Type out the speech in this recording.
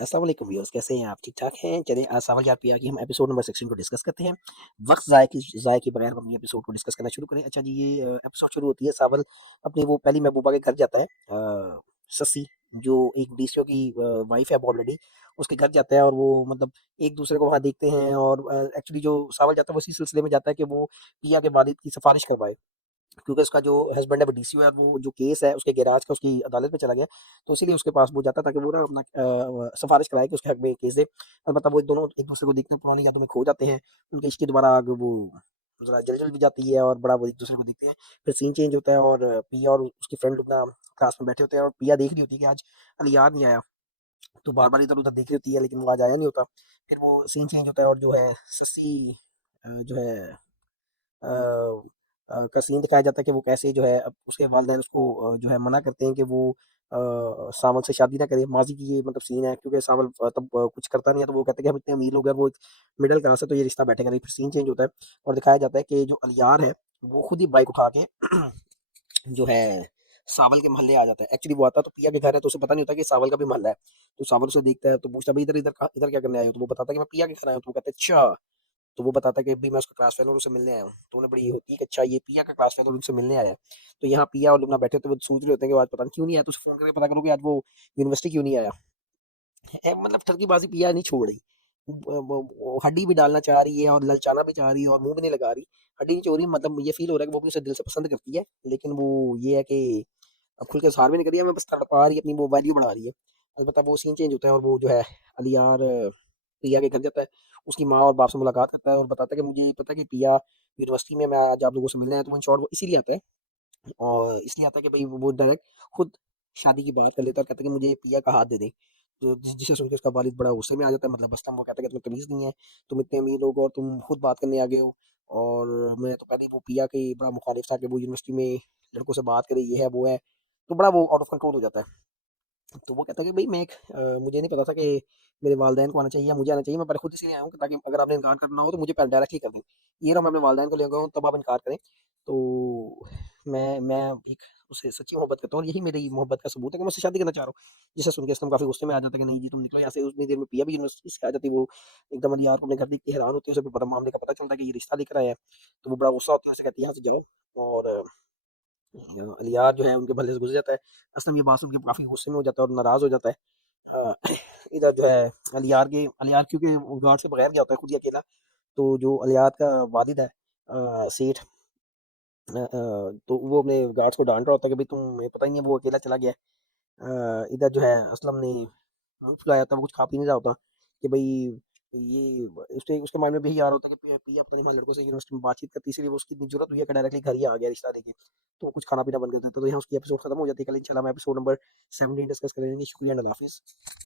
अस्सलाम वालेकुम व्यूअर्स, कैसे हैं आप? ठीक-ठाक हैं? चलिए आज सावल यार पिया की हम एपिसोड नंबर 16 को डिस्कस करते हैं। वक़्त ज़ाय किए बगैर हम अपनी एपिसोड को डिस्कस करना शुरू करें। अच्छा जी, ये एपिसोड शुरू होती है सावल अपनी वो पहली महबूबा के घर जाता है। सस्सी जो एक डीसीओ की वाइफ़ है अब ऑलरेडी, उसके घर जाता है और वो मतलब एक-दूसरे को वहाँ देखते हैं और एक्चुअली जो सावल जाता है वो इसी सिलसिले में जाता है कि वो पिया के वालिद की सिफ़ारिश करवाए। क्योंकि उसका जो हस्बैंड है वो डीसीओ है और वो जो केस है उसके गैराज का उसकी अदालत में चला गया, तो इसीलिए उसके पास वो जाता है ताकि वो ना अपना सिफारिश कराए कि उसके हक में केस दे। अलबत्ता वो दोनों एक-दूसरे को देखते हैं, पुरानी यादों में खो जाते हैं, उनके इश्क की दोबारा आग वो ज़रा जल-जल भी जाती है और बड़ा वो एक-दूसरे को देखते हैं। फिर सीन चेंज होता है और पिया और उसकी फ्रेंड लुब्ना क्लास में बैठे होते हैं और पिया देख रही होती है कि आज अलियार नहीं आया, तो बार-बार इधर-उधर देख रही होती है लेकिन वो आज आया नहीं होता। फिर वो सीन चेंज होता है और जो है सस्सी जो है का सीन दिखाया जाता है कि वो कैसे जो है अब उसके वालिदैन उसको जो है मना करते हैं कि वो सावल से शादी ना करे। माज़ी की ये मतलब सीन है क्योंकि सावल तब कुछ करता नहीं है तो वो कहते हैं कि हम इतने अमीर लोग हैं, वो एक मिडल क्लास है तो ये रिश्ता बैठेगा नहीं। फिर सीन चेंज होता है और दिखाया जाता है कि जो अलियार है वो खुद ही बाइक उठा के जो है सावल के मोहल्ले आ जाता है। एक्चुअली वो आता तो पिया के घर है तो उसे पता नहीं होता कि सावल का भी मोहल्ला है। तो सावल उसे देखता है तो पूछता है, "भई इधर क्या करने आए हो?" तो वो बताता है कि मैं पिया के घर आया हूँ। तो वो कहता है, "अच्छा।" तो वो बताता है कि अभी मैं उसका क्लास फेलो हूँ, उससे मिलने आया हूँ। तो उन्हें बड़ी ये होती है कि अच्छा ये पिया का क्लास फेलो उनसे मिलने आया है। तो यहाँ पिया और लुब्ना बैठे होते हैं, वो सोच रहे होते हैं कि आज पता नहीं क्यों नहीं आया, तो उसे फ़ोन करके पता करो कि आज वो यूनिवर्सिटी क्यों नहीं आया। मतलब ठरकीबाज़ी पिया नहीं छोड़ रही। वो हड्डी भी डालना चाह रही है और ललचाना भी चाह रही है और मुँह भी नहीं लगा रही। हड्डी नहीं छोड़ रही मतलब ये फ़ील हो रहा है कि वो अपने उसे दिल से पसंद करती है, लेकिन वो ये है कि अब खुल के इज़हार भी नहीं कर रही है, हमें बस तड़पा रही है, अपनी वो वैल्यू बढ़ा रही है। अलबत्ता वो सीन चेंज होता है और वो जो है अलियार प्रिया के घर जाता है, उसकी माँ और बाप से मुलाकात करता है और बताता है कि मुझे पता है कि प्रिया यूनिवर्सिटी में मैं आज आप लोगों से मिलने आया, तो इन शॉर्ट वो इसीलिए आता है और इसलिए आता है कि भई वो डायरेक्ट खुद शादी की बात कर लेता है और कहता है कि मुझे प्रिया का हाथ दे दे। तो जिसे सुन के उसका वालिद बड़ा गुस्से में आ जाता है, मतलब बसता वो कहता है कि तुम्हें तमीज़ नहीं है, तुम इतने अमीर लोग हो और तुम खुद बात करने आ गए हो और मैं तो पहले ही वो प्रिया के बड़ा मुखालिफ था कि वो यूनिवर्सिटी में लड़कों से बात करे, ये है, वो है। तो बड़ा वो आउट ऑफ कंट्रोल हो जाता है। तो वो कहता है कि भई मैं मुझे नहीं पता था कि मेरे वालिदैन को आना चाहिए या मुझे आना चाहिए, मैं पहले खुद इसीलिए आया हूँ ताकि अगर आपने इनकार करना हो तो मुझे पहले डायरेक्टली कर दें। ये ना मैं अपने वालिदैन को ले गया हूँ तब आप इनकार करें। तो मैं एक उससे सच्ची मोहब्बत करता हूँ और यही मेरी मोहब्बत का सबूत है कि मैं उससे शादी करना चाह रहा हूँ। जिसे सुन के असलम काफ़ी गुस्से में आ जाता है कि नहीं जी तुम निकलो यहाँ से। उतनी देर में पिया भी यूनिवर्सिटी से आ जाती है, वो एकदम अलियार को अपने घर देख के हैरान होती है, उसे भी पता मामले का पता चलता है कि ये रिश्ता लेकर आया है। तो वो बड़ा गुस्सा होता है, उसे कहती है यहाँ से जाओ और अलियार जो है उनके भल्ले से गुज़र जाता है। असलम ये बात सुन के काफ़ी गुस्से में हो जाता है और नाराज़ हो जाता है। अ, इधर जो है अलियार क्योंकि गार्ड से बगैर गया होता है खुद ही अकेला, तो जो अलियार का वालिद है सेठ तो वो अपने गार्ड्स को डाँट रहा होता है कि भाई तुम्हें पता ही नहीं है वो अकेला चला गया है। इधर जो है असलम ने मुँह फुलाया था, वो कुछ खा पी नहीं रहा होता कि भई ये उसके उसके माइंड में भी यही आ रहा होता है कि पिया पता नहीं वहाँ लड़कों से यूनिवर्सिटी में बातचीत करती है, इसीलिए वो उसकी इतनी ज़रूरत हुई है कि डायरेक्टली घर ही आ गया रिश्ता लेके। तो वो कुछ खाना-पीना बंद कर देता है, तो यहाँ उसकी एपिसोड खत्म हो जाती है। कल इंशाल्लाह हम एपिसोड नंबर 17 डिस्कस करेंगे। शुक्रिया एंड अल्लाह हाफ़िज़।